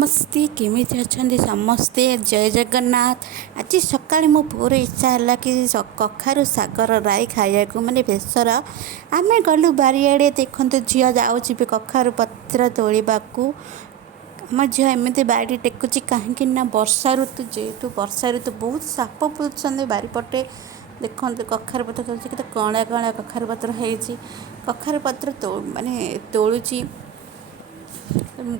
नमस्ते केमिति अछंती समस्ते जय जगन्नाथ। आज सकाଳେ मो पुअर इच्छा है कि कखारू सागर राई खाया माने बेसर आम गलु बारियाड़े देखु झील जाऊँगी कखारू पत्र तोड़ा आम झील एमती बाड़ी टेकुची कहीं वर्षा ऋतु जेहेतु वर्षा ऋतु बहुत साप बुलूं बारीपटे देखते कखारू पत्र तोड़े कणा कणा कखारू पत्र होती कखारू पत्र माने तोड़ुची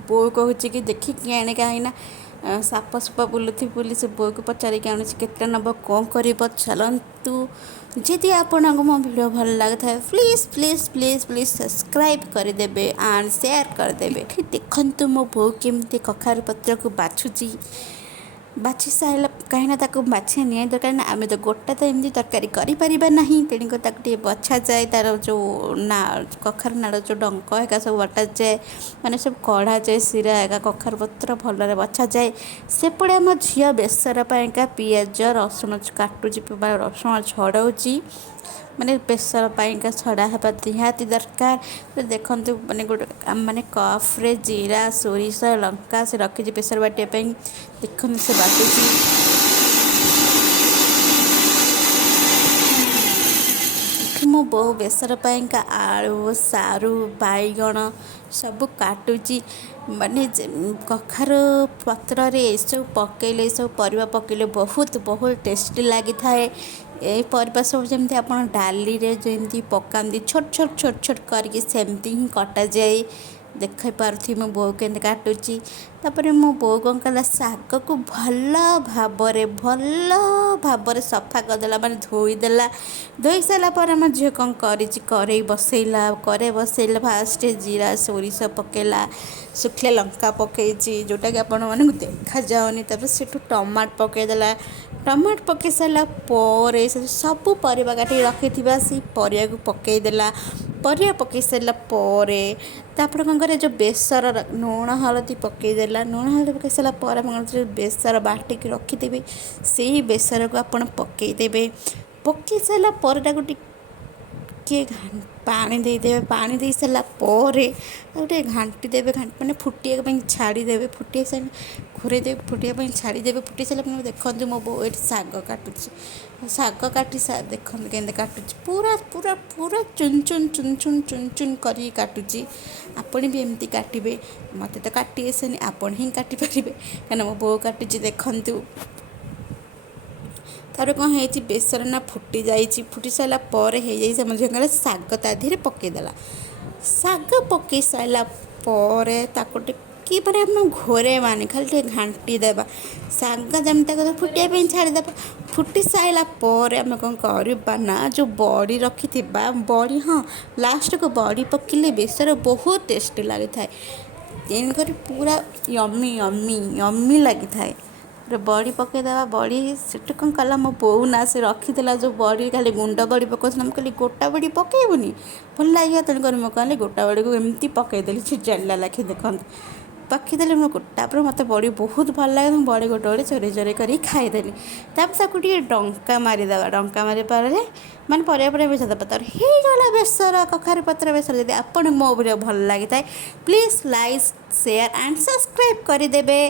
बो कहूँ कि देखिकी आने कहीं साप सुप बुलूथी बुली से बो को पचारिक आनी के नब कौन कर चलतु जदि आपण मो भिड भल लगी था please please please please subscribe करदे एंड शेयर करदे। देखु मो बो केमती कखारू पत्र को बाछुची बाछी सारा कहीं बाछी नि दरकार ना आम तो गोटा तो एमती तरकारी करना तेणुक बछा जाए तार जो ना कखार नाड़ जो डंक एका सब बटा जाए मैंने सब कढ़ा जाए सिरा एका कखार पत्र भलरे बछा जाए सेपटे आम झील बेसर पाइका पिज रसुण काटुची रसुण छड़ाऊँगी माने बेसर पाइका छड़ा है निहाती दरकार। तो देखु माने गोटे माने कफ्रे जीरा सोरिष लंका से रखी बेसर बाटिया देखते से बाटुची मो बो बेसर पाइका आलू सारू बैगण सब काटुची माने कखारू पत्र रे सब पकेले सब परिवा पकेले बहुत बहुत टेस्टी लगी थाए। ये परिबा सब जमी आप डाली जमी पकाती छोट छोट छोट छोट करके सेमती ही कटा जाए देख पार्थी मो बो के काटुची तापर मो बो कौन कला शाग को भल भाव सफा करदेला माने धोईदेला धोई सारापर आम झील कौन कर बसैला बसैला फास्ट जीरा सोरिष पकेला सुखिला लंका पकई जोटा कि आपण मानक देखा जाऊनी से टमाट पकईदेला टमाट पकई सारा पर सबू परिवा काटी रखी से परिया को पकईदेला परिया पकई सारा तापर कौन करे जो बेसर लुण हलदी पकईदेला लुण हलदी पकई सारा जो बेसर बाटिक रखिदेवे से ही बेसर को आप पकईदेवे पकई सारा किए पानी देदेवे पानी दे सारा गोटे घाटी देवे मैंने फुटिया छाड़देवे फुटिया सारे घोरेदेवे फुटिया छाड़देवे फुटी सारा देखते मो बो ये शाग काटुची शाग काटी देखते के काटुची पूरा पूरा पूरा चुन चुन चुन चुन चुन चुन कर काटुची आपण भी एमती काटे मत तो काटी आसेनी आपण ही काटिपारे कहीं मो बो काटुची देखु तार कौन है बेसर ना फुटी जाइए फुटी सारा पर झील शाग ता धीरे पकईदेला शाग पकई सारा कि मैंने घोरे मानी खाली घाटी देवा शाग जमी फुटिया छाड़दे फुटी सारा आम कौन करना जो बड़ी रखी बड़ी हाँ लास्ट को बड़ी पकड़े बेसर बहुत टेस्टी लगी था तेणुक पूरा यमी यमी यमी लगी था बड़ी पकईदेवा बड़ी से कौन कला मो बो ना से रखीला जो बड़ी खाली गुंड बड़ी पकाउना मुझे कहली गोटा बड़ी पकेबुनि भल लगे तेणुक मुझे कहली गोटा बड़ी को एमती पकईदेली छिजाला लाखे देखते पकईदेली मो गोटा पर मत बड़ी बहुत भल लगे तो बड़ी गोटे गोटे चोरे चोरे कर खाईदेली ताकू डंका मारिदेवा डंका मारे माने पर बेसदेवा तर होगला बेसर कखारू पत्र बेसर जब आप मो वीडियो भल लगी था please like share and subscribe करदे।